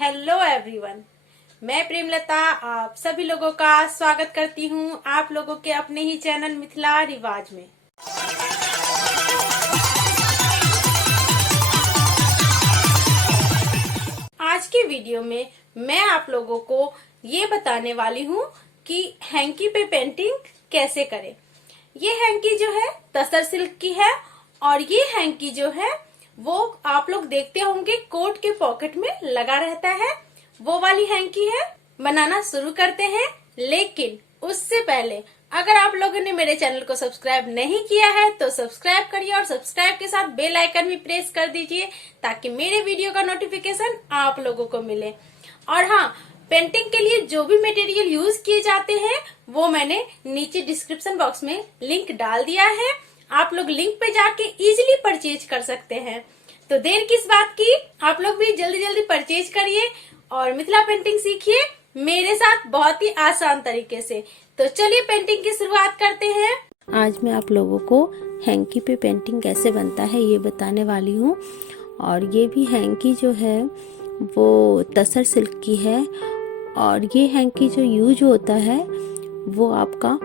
Hello everyone, मैं प्रेमलता आप सभी लोगों का स्वागत करती हूँ आप लोगों के अपने ही चैनल मिथिला रिवाज में। आज की वीडियो में मैं आप लोगों को ये बताने वाली हूँ कि हैंकी पे पेंटिंग कैसे करें। ये हैंकी जो है तसर सिल्क की है और ये हैंकी जो है वो आप लोग देखते होंगे कोट के पॉकेट में लगा रहता है, वो वाली हैंकी है। बनाना शुरू करते हैं, लेकिन उससे पहले अगर आप लोगों ने मेरे चैनल को सब्सक्राइब नहीं किया है तो सब्सक्राइब करिए और सब्सक्राइब के साथ बेल आइकन भी प्रेस कर दीजिए ताकि मेरे वीडियो का नोटिफिकेशन आप लोगों को मिले। और हाँ, पेंटिंग के लिए जो भी मटेरियल यूज किए जाते हैं वो मैंने नीचे डिस्क्रिप्शन बॉक्स में लिंक डाल दिया है, आप लोग लिंक पे जाके इजीली परचेज कर सकते हैं। तो देर किस बात की, आप लोग भी जल्दी जल्दी परचेज करिए और मिथिला पेंटिंग सीखिए मेरे साथ बहुत ही आसान तरीके से। तो चलिए पेंटिंग की शुरुआत करते हैं। आज मैं आप लोगों को हैंकी पे पेंटिंग कैसे बनता है ये बताने वाली हूँ। और ये भी हैंकी जो है वो तसर सिल्क की है और ये हैंकी जो यूज होता है वो आपका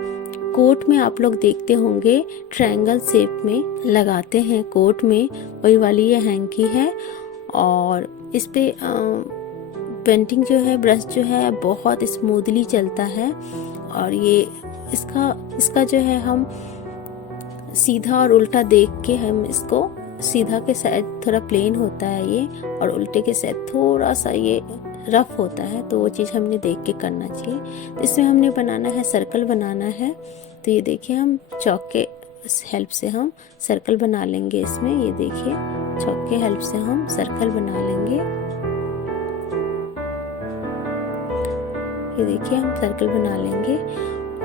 कोट में आप लोग देखते होंगे ट्रायंगल शेप में लगाते हैं कोट में, वही वाली ये हैंकी है। और इस पे पेंटिंग जो है ब्रश जो है बहुत स्मूथली चलता है और ये इसका जो है हम सीधा और उल्टा देख के हम इसको सीधा के साइड थोड़ा प्लेन होता है ये और उल्टे के साइड थोड़ा सा ये रफ होता है, तो वो चीज़ हमने देख के करना चाहिए। तो इसमें हमने बनाना है सर्कल बनाना है, तो ये देखिए हम चौक के हेल्प से हम सर्कल बना लेंगे इसमें। ये देखिए चौक के हेल्प से हम सर्कल बना लेंगे। ये देखिए हम सर्कल बना लेंगे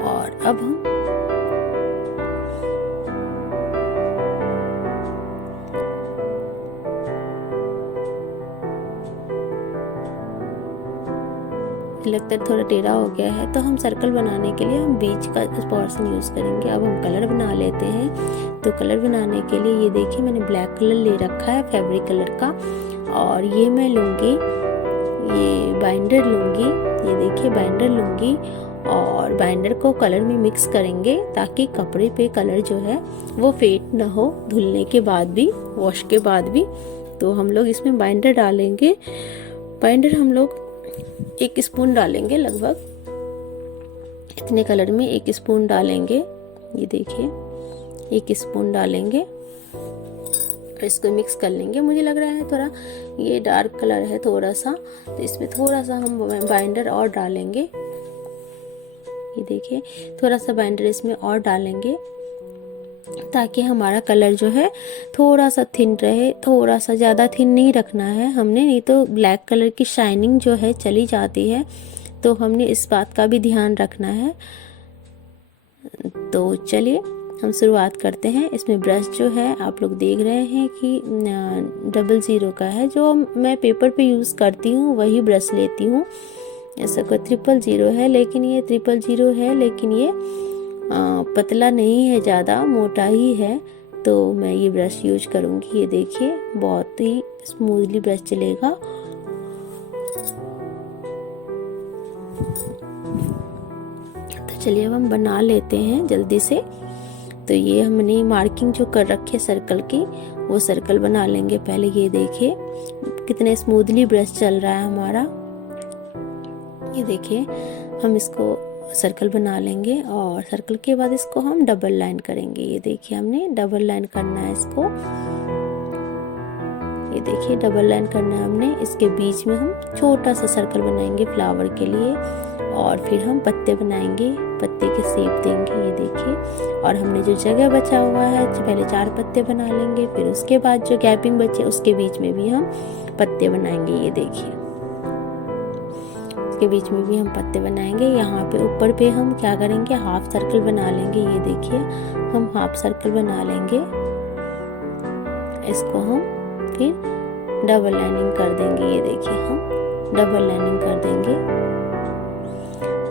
और अब हम लगता है थोड़ा टेढ़ा हो गया है, तो हम सर्कल बनाने के लिए हम बीच का पोर्शन यूज़ करेंगे। अब हम कलर बना लेते हैं। तो कलर बनाने के लिए ये देखिए मैंने ब्लैक कलर ले रखा है, फैब्रिक कलर का, और ये मैं लूँगी, ये बाइंडर लूँगी, ये देखिए बाइंडर लूँगी और बाइंडर को कलर में मिक्स करेंगे ताकि कपड़े पे कलर जो है वो फेड ना हो धुलने के बाद भी, वॉश के बाद भी। तो हम लोग इसमें बाइंडर डालेंगे। बाइंडर हम लोग 1 स्पून डालेंगे, लगभग इतने कलर में 1 स्पून डालेंगे। ये देखिए 1 स्पून डालेंगे, इसको मिक्स कर लेंगे। मुझे लग रहा है थोड़ा ये डार्क कलर है थोड़ा सा, तो इसमें थोड़ा सा हम बाइंडर और डालेंगे। ये देखिए थोड़ा सा बाइंडर इसमें और डालेंगे ताकि हमारा कलर जो है थोड़ा सा थिन रहे, थोड़ा सा ज़्यादा थिन नहीं रखना है हमने, नहीं तो ब्लैक कलर की शाइनिंग जो है चली जाती है, तो हमने इस बात का भी ध्यान रखना है। तो चलिए हम शुरुआत करते हैं। इसमें ब्रश जो है आप लोग देख रहे हैं कि 00 का है, जो मैं पेपर पे यूज़ करती हूँ वही ब्रश लेती हूँ। ऐसा कोई 000 है, लेकिन ये 000 है, लेकिन ये पतला नहीं है, ज़्यादा मोटा ही है, तो मैं ये ब्रश यूज करूँगी। ये देखिए बहुत ही स्मूथली ब्रश चलेगा। तो चलिए अब हम बना लेते हैं जल्दी से। तो ये हमने मार्किंग जो कर रखी है सर्कल की, वो सर्कल बना लेंगे पहले। ये देखिए कितने स्मूथली ब्रश चल रहा है हमारा। ये देखिए हम इसको सर्कल बना लेंगे और सर्कल के बाद इसको हम डबल लाइन करेंगे। ये देखिए हमने डबल लाइन करना है इसको। ये देखिए डबल लाइन करना है हमने। इसके बीच में हम छोटा सा सर्कल बनाएंगे फ्लावर के लिए और फिर हम पत्ते बनाएंगे, पत्ते के शेप देंगे। ये देखिए, और हमने जो जगह बचा हुआ है पहले 4 पत्ते बना लेंगे, फिर उसके बाद जो गैपिंग बचे उसके बीच में भी हम पत्ते बनाएंगे। ये देखिए के बीच में भी हम पत्ते बनाएंगे। यहाँ पे ऊपर पे हम क्या करेंगे, हाफ सर्कल बना लेंगे। ये देखिए हम हाफ सर्कल बना लेंगे, इसको हम फिर डबल लाइनिंग कर देंगे। ये देखिए हम डबल लाइनिंग कर देंगे।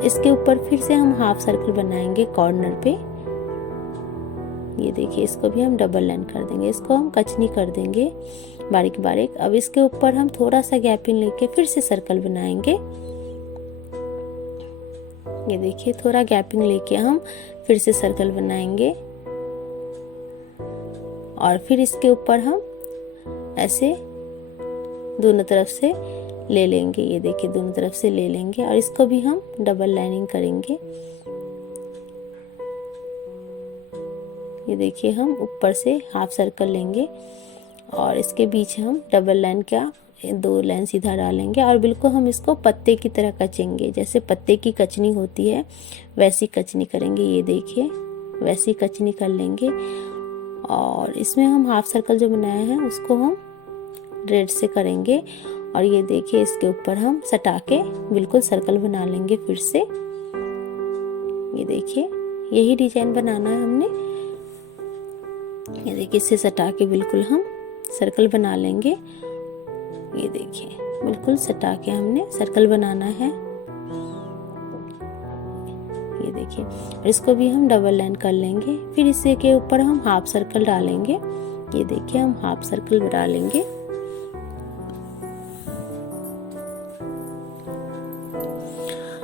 इसके ऊपर फिर से हम हाफ सर्कल बनाएंगे कॉर्नर पे। ये देखिए इसको भी हम डबल लाइन कर देंगे, इसको हम कचनी कर देंगे बारीक बारीक। अब इसके ऊपर हम थोड़ा सा गैपिंग लेके फिर से सर्कल बनाएंगे। ये देखिए थोड़ा गैपिंग लेके हम फिर से सर्कल बनाएंगे और फिर इसके ऊपर हम ऐसे दोनों तरफ से ले लेंगे। ये देखिए दोनों तरफ से ले लेंगे और इसको भी हम डबल लाइनिंग करेंगे। ये देखिए हम ऊपर से हाफ सर्कल लेंगे और इसके बीच हम डबल लाइन का 2 लाइन सीधा डालेंगे और बिल्कुल हम इसको पत्ते की तरह कचेंगे। जैसे पत्ते की कचनी होती है वैसी कचनी करेंगे। ये देखिए वैसी कचनी कर लेंगे और इसमें हम हाफ सर्कल जो बनाए हैं उसको हम रेड से करेंगे और ये देखिए इसके ऊपर हम सटा के बिल्कुल सर्कल बना लेंगे फिर से। ये देखिए यही डिजाइन बनाना है हमने। ये देखिए इससे सटा के बिल्कुल हम सर्कल बना लेंगे। ये देखिए बिल्कुल सटा के हमने सर्कल बनाना है। ये देखिए और इसको भी हम डबल लाइन कर लेंगे। फिर इसी के ऊपर हम हाफ सर्कल डालेंगे। ये देखिए हम हाफ सर्कल डालेंगे।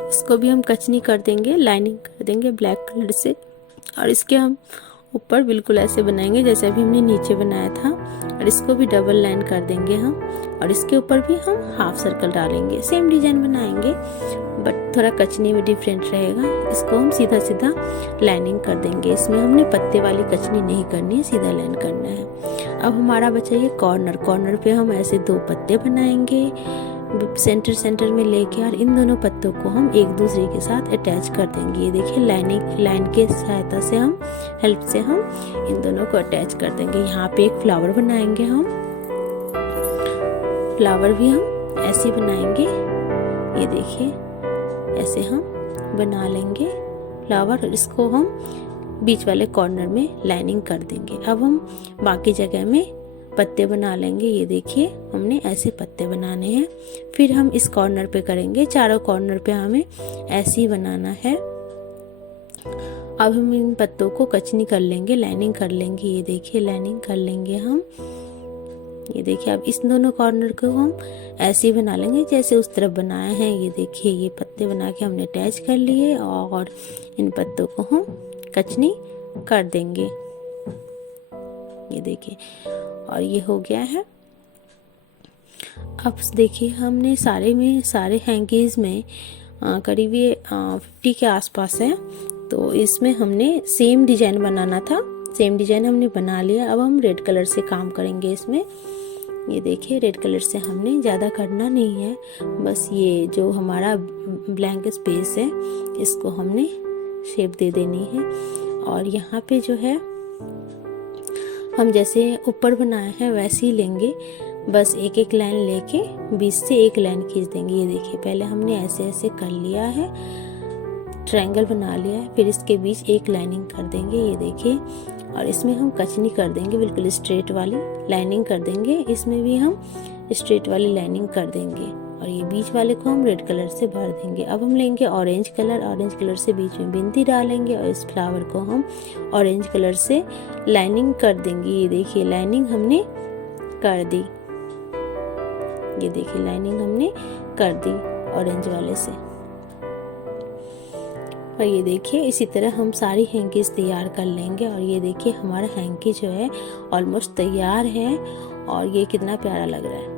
इसको भी हम कचनी कर देंगे, लाइनिंग कर देंगे ब्लैक कलर से और इसके हम ऊपर बिल्कुल ऐसे बनाएंगे जैसे अभी हमने नीचे बनाया था और इसको भी डबल लाइन कर देंगे हम और इसके ऊपर भी हम हाफ सर्कल डालेंगे। सेम डिजाइन बनाएंगे बट थोड़ा कचनी में डिफरेंट रहेगा। इसको हम सीधा सीधा लाइनिंग कर देंगे। इसमें हमने पत्ते वाली कचनी नहीं करनी है, सीधा लाइन करना है। अब हमारा बचा ये कॉर्नर पे हम ऐसे 2 पत्ते बनाएंगे सेंटर में लेके और इन दोनों पत्तों को हम एक दूसरे के साथ अटैच कर देंगे। ये देखिए लाइन के सहायता से हम हेल्प से हम इन दोनों को अटैच कर देंगे। यहाँ पे एक फ्लावर बनाएंगे हम। फ्लावर भी हम ऐसे बनाएंगे। ये देखिए ऐसे हम बना लेंगे फ्लावर और इसको हम बीच वाले कॉर्नर में लाइनिंग कर देंगे। अब हम बाकी जगह में पत्ते बना लेंगे। ये देखिए हमने ऐसे पत्ते बनाने हैं। फिर हम इस कॉर्नर पे करेंगे, चारों कॉर्नर पे हमें ऐसे ही बनाना है। अब हम इन पत्तों को कचनी कर लेंगे, लाइनिंग कर लेंगे। ये देखिए लाइनिंग कर लेंगे हम। ये देखिए अब इस दोनों कॉर्नर को हम ऐसे ही बना लेंगे जैसे उस तरफ बनाया है। ये देखिए ये पत्ते बना के हमने अटैच कर लिए और इन पत्तों को हम कचनी कर देंगे। ये देखिए और ये हो गया है। अब देखिए हमने सारे हैंकीज में करीब ये 50 के आसपास है। तो इसमें हमने सेम डिजाइन बनाना था। सेम डिजाइन हमने बना लिया। अब हम रेड कलर से काम करेंगे इसमें। ये देखिए रेड कलर से हमने ज़्यादा करना नहीं है, बस ये जो हमारा ब्लैंक स्पेस है इसको हमने शेप दे देनी है। और यहाँ पे जो है हम जैसे ऊपर बनाए हैं वैसे ही लेंगे, बस एक एक लाइन लेके बीच से एक लाइन खींच देंगे। ये देखिए पहले हमने ऐसे ऐसे कर लिया है, ट्रायंगल बना लिया है, फिर इसके बीच एक लाइनिंग कर देंगे। ये देखिए और इसमें हम कचनी कर देंगे, बिल्कुल स्ट्रेट वाली लाइनिंग कर देंगे। इसमें भी हम स्ट्रेट वाली लाइनिंग कर देंगे और ये बीच वाले को हम रेड कलर से भर देंगे। अब हम लेंगे ऑरेंज कलर से बीच में बिंदी डालेंगे और इस फ्लावर को हम ऑरेंज कलर से लाइनिंग कर देंगे। ये देखिए लाइनिंग हमने कर दी। ये देखिए लाइनिंग हमने कर दी ऑरेंज वाले से। और ये देखिए इसी तरह हम सारी हैंकीज तैयार कर लेंगे। और ये देखिए हमारा हैंकी जो है ऑलमोस्ट तैयार है और ये कितना प्यारा लग रहा है।